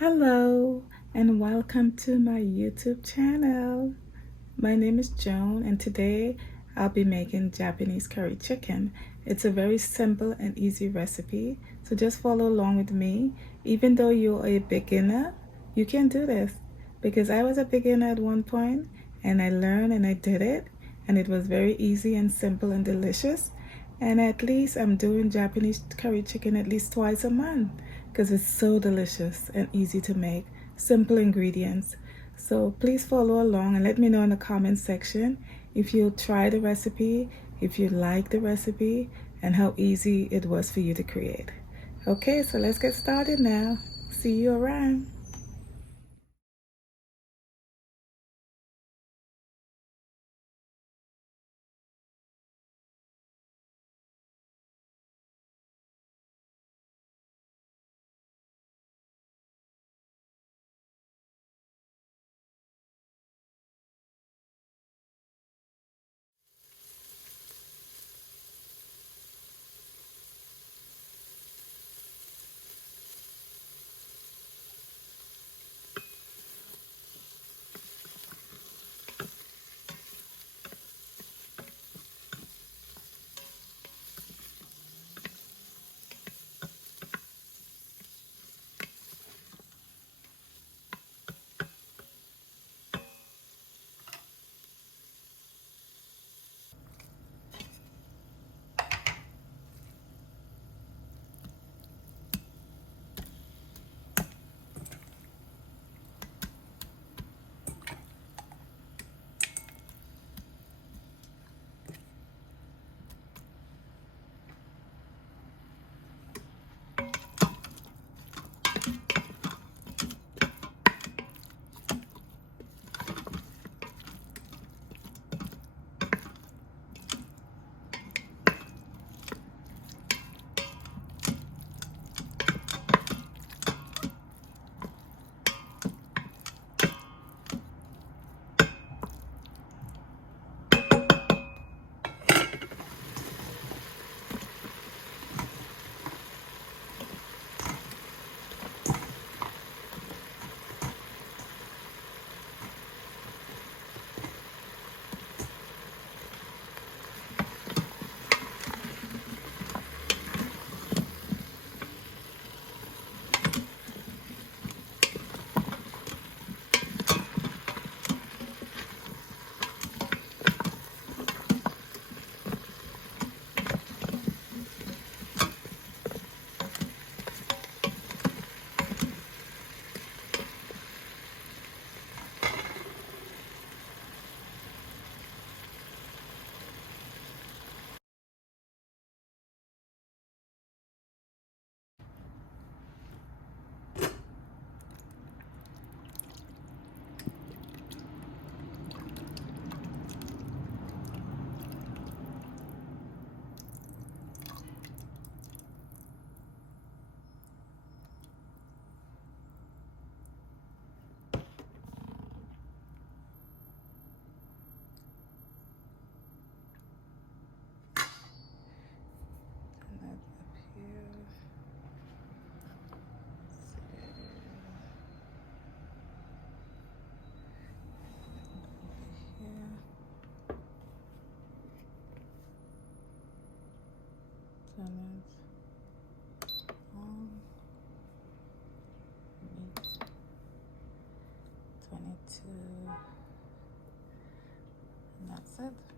Hello and welcome to my YouTube channel. My name is Joan and today I'll be making Japanese curry chicken. It's a very simple and easy recipe, so just follow along with me. Even though you're a beginner, you can do this because I was a beginner at one point and I learned and I did it, and it was very easy and simple and delicious. And at least I'm doing Japanese curry chicken at least twice a month because it's so delicious and easy to make. Simple ingredients. So please follow along and let me know in the comment section if you try the recipe, if you like the recipe, and how easy it was for you to create. Okay, so let's get started now. See you around. Turn it on. 22. And that's it.